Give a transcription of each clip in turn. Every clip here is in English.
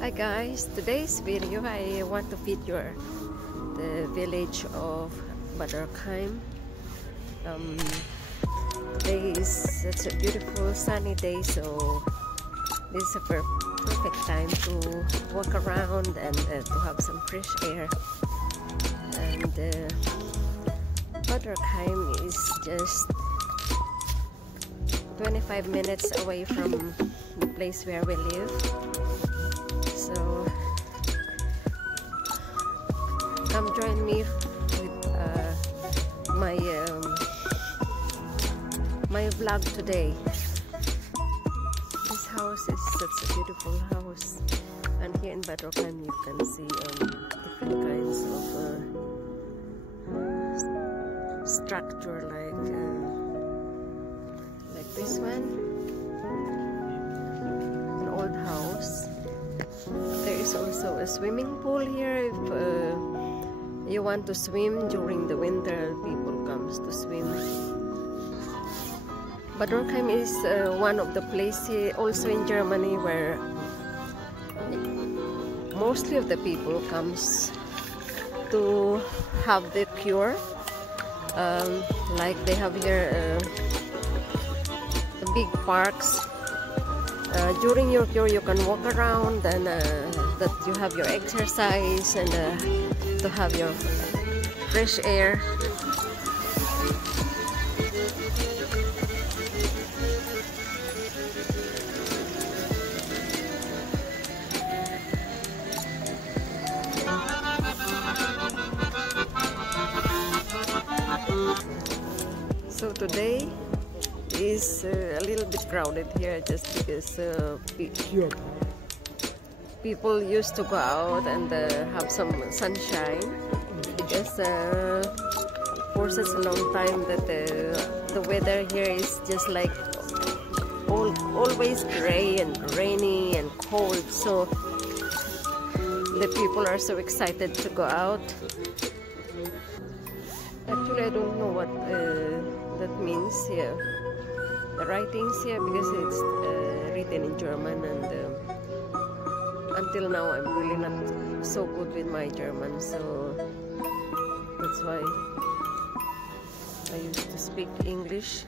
Hi guys, today's video I want to feature the village of Badurkheim. Today is such a beautiful sunny day, so this is a perfect time to walk around and to have some fresh air. And Badurkheim is just 25 minutes away from the place where we live. So come join me with my vlog today. This house is such a beautiful house, and here in Badurkheim you can see different kinds of structure like this one, an old house. There is also a swimming pool here. If you want to swim during the winter, people comes to swim. Badurkheim is one of the places also in Germany where mostly of the people comes to have the cure. Like they have here big parks. During your cure you can walk around and that you have your exercise and to have your fresh air. So today is a little bit crowded here just because people used to go out and have some sunshine, because for such a long time that the weather here is just like always gray and rainy and cold, so the people are so excited to go out. Actually, I don't know what that means here, the writings here, because it's written in German, and until now I'm really not so good with my German, so that's why I used to speak English.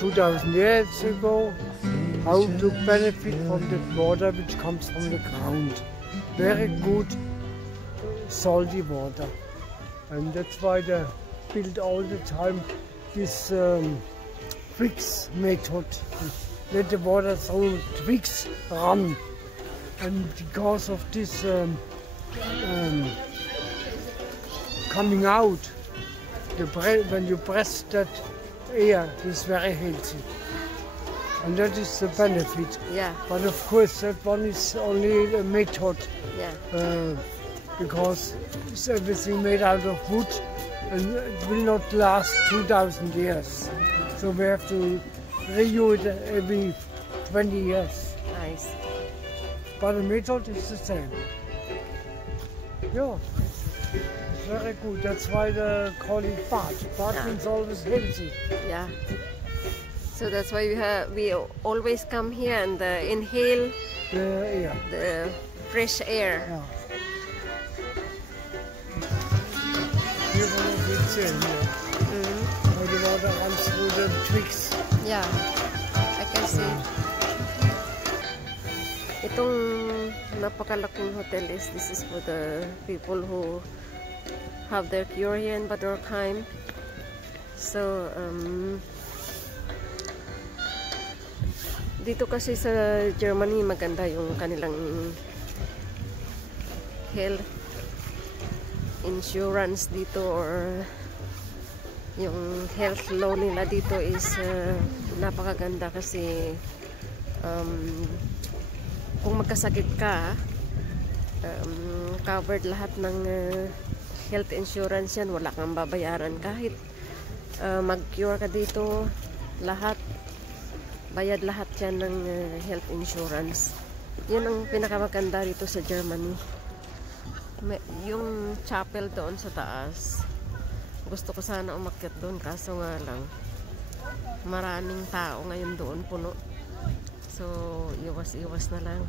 2,000 years ago, how to benefit from the water which comes from the ground. Very good salty water. And that's why they build all the time this twigs method. Let the water through twigs run. And because of this coming out, when you press that air, it's very healthy. And that is the benefit. Yeah. But of course, that one is only a method. Yeah. Because it's everything made out of wood and it will not last 2,000 years. So we have to reuse it every 20 years. Nice. But the method is the same. Yeah, it's very good. That's why they call it bath. Bath means always healthy. Yeah. So that's why we always come here and inhale the fresh air. Yeah. Here's one of the chain here. How the water runs through the twigs. Yeah, I can see. Itong napakalaking hotel this is for the people who have their cure here in Bad Dürkheim. So dito kasi sa Germany maganda yung kanilang health insurance dito, or yung health law nila dito is napakaganda kasi kung magkasakit ka, covered lahat ng health insurance yan, wala kang babayaran kahit mag-cure ka dito, lahat bayad lahat yan ng health insurance. Yun ang pinakamaganda dito sa Germany. Yung chapel doon sa taas, gusto ko sana umakyat doon, kaso nga lang maraming tao ngayon doon, puno. So iwas-iwas na lang.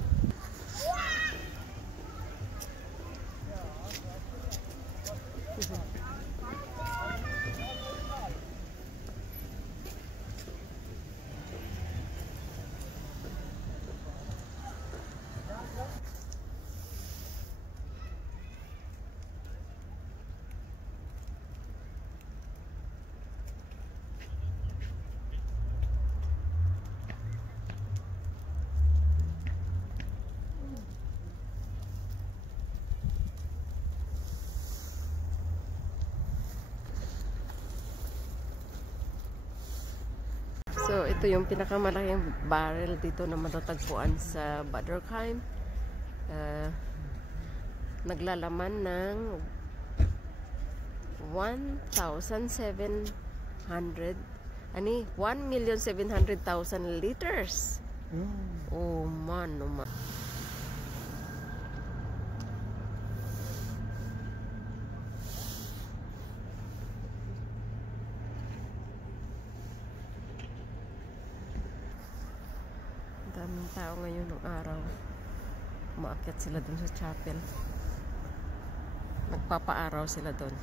So, ito yung pinakamalaking barrel dito na matatagpuan sa Bad Dürkheim. Naglalaman ng 1,700 1,700,000 liters. Oh man, oh man. Daming tao ngayon ng araw. Umaakyat sila dun sa chapel. Nagpapaaraw sila dun.